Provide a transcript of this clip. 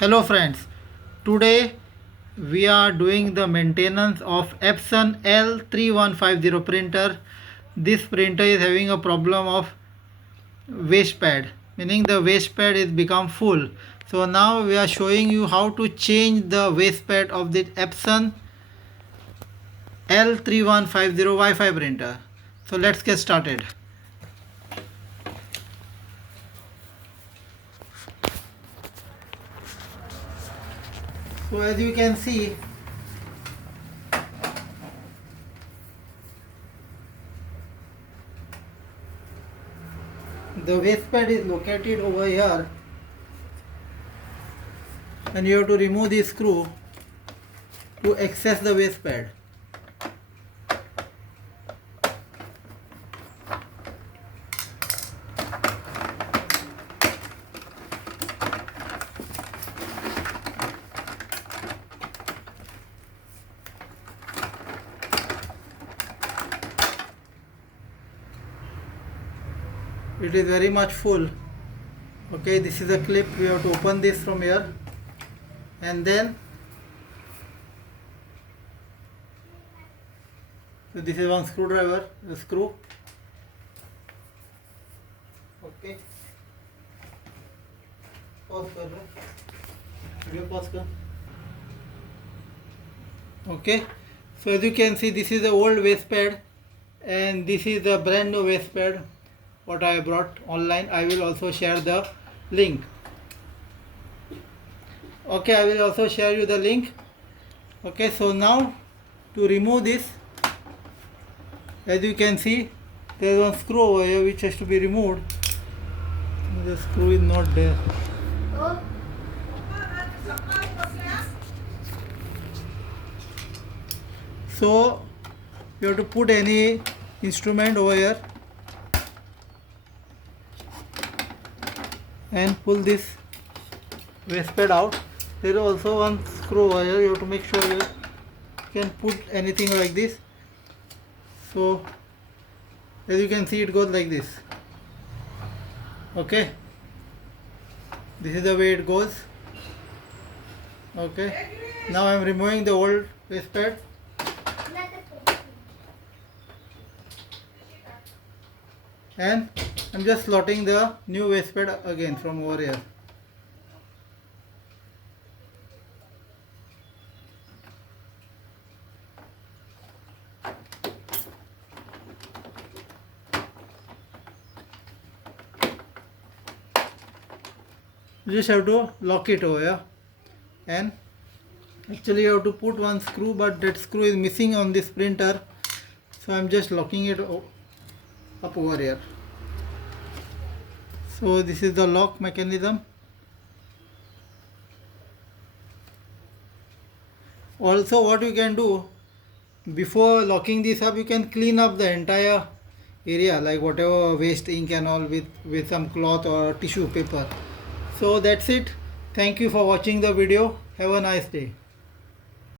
Hello friends, today we are doing the maintenance of Epson L 3150 printer. This printer is having a problem of waste pad, meaning the waste pad is become full. So now we are showing you how to change the waste pad of the Epson L 3150 Wi-Fi printer. So let's get started. So as you can see, the waste pad is located over here, and you have to remove the screw to access the waste pad. It is very much full. Okay, this is a clip. We have to open this from here, and then so this is one screwdriver, a screw. Okay, pause कर लो, video pause कर. Okay, so as you can see, this is the old waste pad and this is the brand new waste pad what I brought online. I will also share the link. Okay, I will also share you the link. Okay, so now to remove this, as you can see, there is one screw over here which has to be removed. The screw is not there. So you have to put any instrument over here and pull this waste pad out. There is also one screw over here. You have to make sure you can put anything like this. So as you can see, it goes like this. Okay, this is the way it goes. Okay, now I am removing the old waste pad. And I'm just slotting the new waste pad again from over here. You just have to lock it over here, and actually you have to put one screw, but that screw is missing on this printer, so I'm just locking it up over here. So this is the lock mechanism. Also, what you can do before locking this up, you can clean up the entire area, like whatever waste ink and all, with some cloth or tissue paper. So that's it. Thank you for watching the video. Have a nice day.